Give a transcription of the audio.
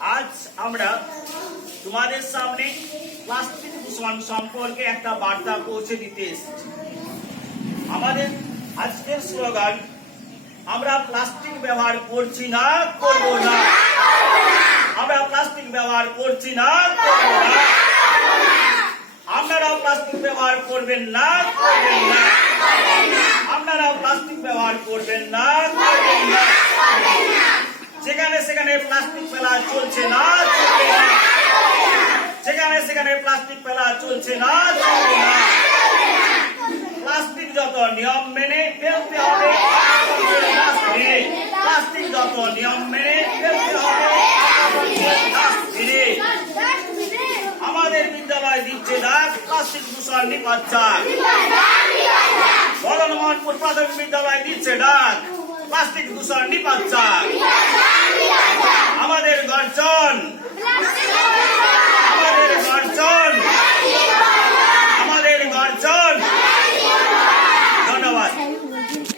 আজ আমরা তোমাদের সামনে প্লাস্টিক দূষণ সম্পর্কে একটা বার্তা পৌঁছে দিতে এসেছি। আমাদের আজকের স্লোগান, আমরা প্লাস্টিক ব্যবহার করছি না, করব না। আমরা প্লাস্টিক ব্যবহার করছি না, করব না। আপনারাও প্লাস্টিক ব্যবহার করবেন না, করবেন না। আপনারাও প্লাস্টিক ব্যবহার করবেন না, করবেন না। যেখানে সেখানে প্লাস্টিক ফেলা চলছে না, চলবে না। যেখানে সেখানে প্লাস্টিক ফেলা চলছে না, চলবে না। প্লাস্টিক যত নিয়ম মেনে ফেলতে হবে, প্লাস্টিক যত নিয়ম মেনে ফেলতে হবে। আমাদের বিদ্যালয় দিচ্ছে ডাক, প্লাস্টিক দূষণ নিপাচ্ছা। মদন মোহনপুর প্রাথমিক বিদ্যালয় দিচ্ছে ডাক, প্লাস্টিক দূষণ নিপাচ্ছা। আমাদের